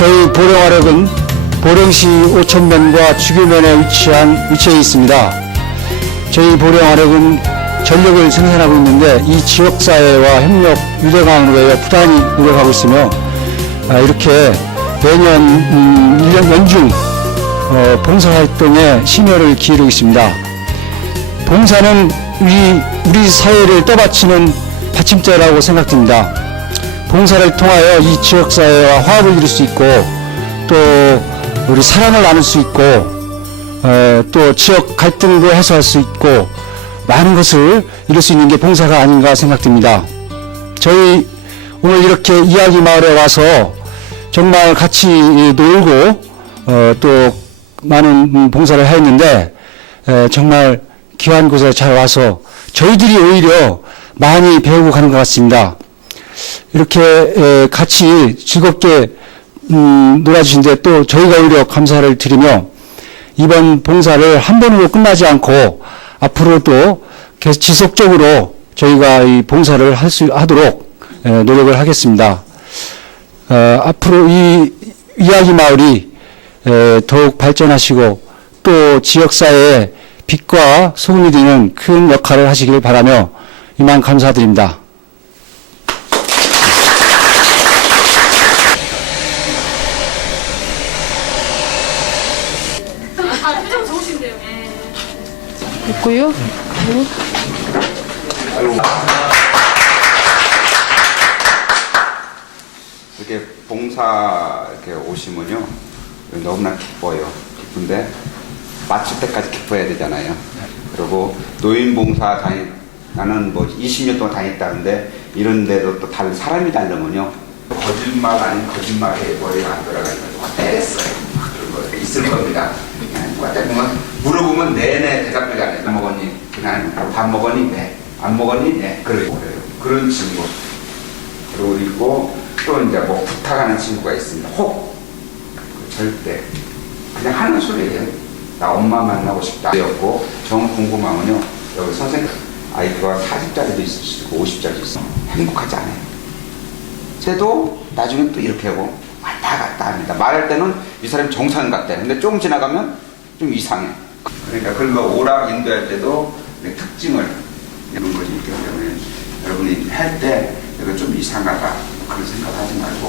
저희 보령화력은 보령시 오천면과 주교면에 위치한 위치해 있습니다. 저희 보령화력은 전력을 생산하고 있는데 이 지역사회와 협력 유대강으로 위해 부단히 노력하고 있으며 아, 이렇게 매년 음, 1년 연중 어, 봉사활동에 심혈을 기울이고 있습니다. 봉사는 우리, 우리 사회를 떠받치는 받침대라고 생각됩니다. 봉사를 통하여 이 지역사회와 화합을 이룰 수 있고 또 우리 사랑을 나눌 수 있고 어, 또 지역 갈등도 해소할 수 있고 많은 것을 이룰 수 있는 게 봉사가 아닌가 생각됩니다. 저희 오늘 이렇게 이야기 마을에 와서 정말 같이 놀고 어, 또 많은 음, 봉사를 했는데 에, 정말 귀한 곳에 잘 와서 저희들이 오히려 많이 배우고 가는 것 같습니다. 이렇게 에, 같이 즐겁게 음, 놀아주신데 또 저희가 오히려 감사를 드리며 이번 봉사를 한 번으로 끝나지 않고 앞으로도 계속 지속적으로 저희가 이 봉사를 할 수 하도록 에, 노력을 하겠습니다. 어, 앞으로 이 이야기 마을이 에, 더욱 발전하시고 또 지역사회에 빛과 소금이 되는 큰 역할을 하시길 바라며 이만 감사드립니다. 있고요. 이렇게 봉사 이렇게 오시면요 너무나 기뻐요. 기쁜데 마칠 때까지 기뻐야 되잖아요. 그리고 노인 봉사 다니 나는 뭐 20년 동안 다녔다는데 이런 데도 또 다른 사람이 달려면요 거짓말 아닌 거짓말에 머리가 안 돌아가니까 때렸어요. 막 그런 거 있을 겁니다. 누가 때리면 물어보면 네네 대답을 안 해. 밥 먹었니? 그냥 밥 먹었니? 네. 안 먹었니? 네. 그래요. 그런 친구. 그리고 또 이제 뭐 부탁하는 친구가 있습니다. 혹그 절대 그냥 하는 소리예요. 나 엄마 만나고 싶다. 였고 정 궁금하면요 여기 선생 아이가 40짜리도 있을 수 있고 50짜리도 있어. 행복하지 않아요. 쟤도 나중에 또 이렇게 하고 왔다 갔다 합니다. 말할 때는 이 사람이 정상 같대. 근데 조금 지나가면 좀 이상해. 그러니까 그런 거 오락 인도할 때도 내 특징을 이런 것이 있기 때문에 여러분이 할 때 이거 좀 이상하다 그런 생각하지 말고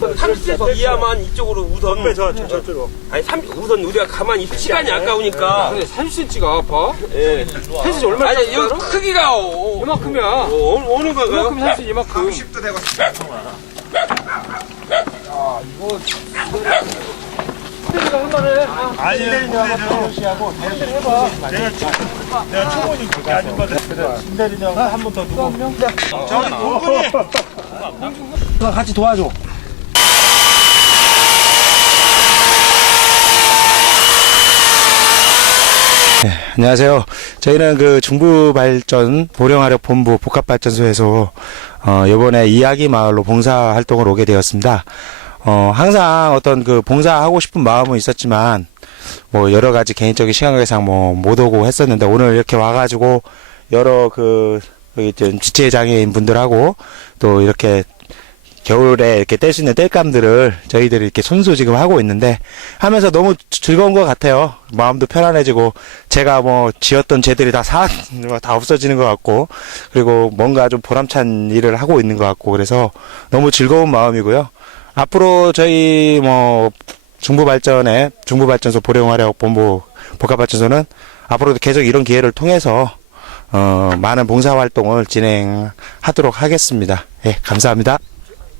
30cm 이하만 이쪽으로 우선. 저, 저, 저쪽으로. 아니 3 우선 우리가 가만히 있- 시간이 아까우니까. 근데 30cm가 아파? 예. 30cm 얼마 아니 이 크기가 어, 이만큼이야. 어, 어느 거가? 이만큼 30cm 이만큼. 10도 되고 아니, 신대리하고 씨하고 해봐. 내가 초- 내가 초보니 그게 아닌 것 같아. 신대리하고 한번더 두고. 저기 동근이. 같이 도와줘. 안녕하세요. 저희는 그 중부발전 보령화력 본부 복합발전소에서 어, 이번에 이야기 마을로 봉사 활동을 오게 되었습니다. 어, 항상 어떤 그 봉사하고 싶은 마음은 있었지만 뭐 여러 가지 개인적인 시간관계상 뭐 못 오고 했었는데 오늘 이렇게 와가지고 여러 그 지체 장애인 분들하고 또 이렇게 겨울에 이렇게 뗄 수 있는 뗄감들을 저희들이 이렇게 손수 지금 하고 있는데 하면서 너무 즐거운 것 같아요. 마음도 편안해지고 제가 뭐 지었던 재들이 다 사, 다 없어지는 것 같고 그리고 뭔가 좀 보람찬 일을 하고 있는 것 같고 그래서 너무 즐거운 마음이고요. 앞으로 저희 뭐 중부발전에 중부발전소 보령화력 본부 복합발전소는 앞으로도 계속 이런 기회를 통해서 어, 많은 봉사활동을 진행하도록 하겠습니다. 예, 감사합니다.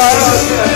리 아,